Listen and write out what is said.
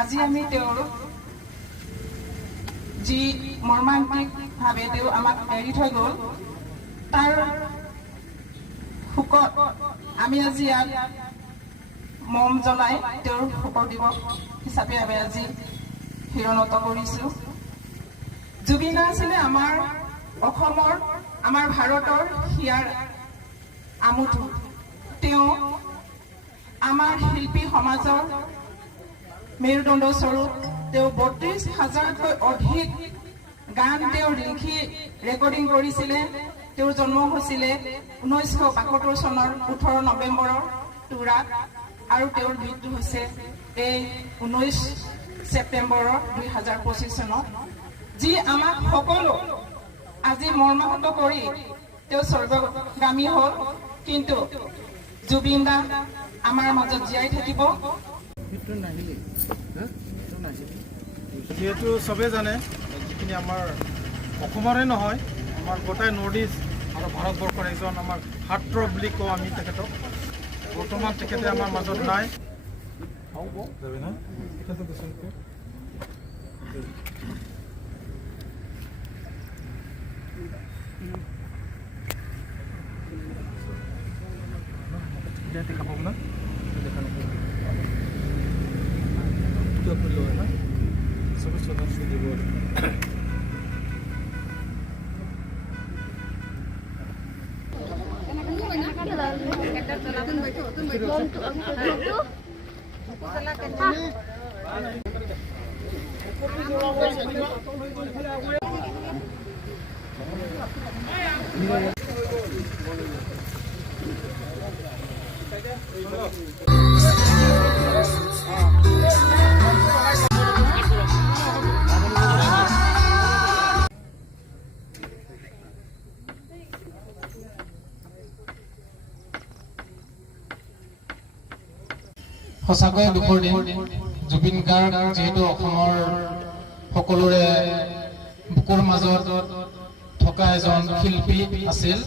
আজি আমি তেওঁৰ যি মৰ্মান্তিকভাৱে তেওঁ আমাক এৰি থৈ গ'ল তাৰ শোকত আমি আজি ইয়াত মম জ্বলাই তেওঁৰ শোকৰ দিৱস হিচাপে আমি আজি শিৰণত কৰিছোঁ। জুবিন দা আছিলে আমাৰ অসমৰ আমাৰ ভাৰতৰ হিয়াৰ আমুঠু। তেওঁ আমাৰ শিল্পী সমাজৰ মেৰুদণ্ড স্বৰূপ। তেওঁ ৩২,০০০তকৈ অধিক গান তেওঁ লিখি ৰেকৰ্ডিং কৰিছিলে। তেওঁৰ জন্ম হৈছিলে 19৭২ চনৰ 18 নৱেম্বৰৰ টুৰাত আৰু তেওঁৰ মৃত্যু হৈছে এই 19 ছেপ্টেম্বৰৰ 2025 চনত। যি আমাক সকলো আজি মৰ্মাহত কৰি তেওঁ স্বৰ্গগামী হ'ল, কিন্তু জুবিন দা আমাৰ মাজত জীয়াই থাকিব। যিহেতু চবে জানে যিখিনি আমাৰ অসমৰে নহয় আমাৰ গোটাই নৰ্থ ইষ্ট আৰু ভাৰতবৰ্ষৰ এজন আমাৰ হাৰ্ট বুলি কওঁ আমি তেখেতক। বৰ্তমান তেখেতে আমাৰ মাজত নাই। দেখা পাব না সব ছোটা দিব সঁচাকৈয়ে দুখৰ দিন। জুবিন গাৰ্গ যিহেতু অসমৰ সকলোৰে বুকুৰ মাজত থকা এজন শিল্পী আছিল।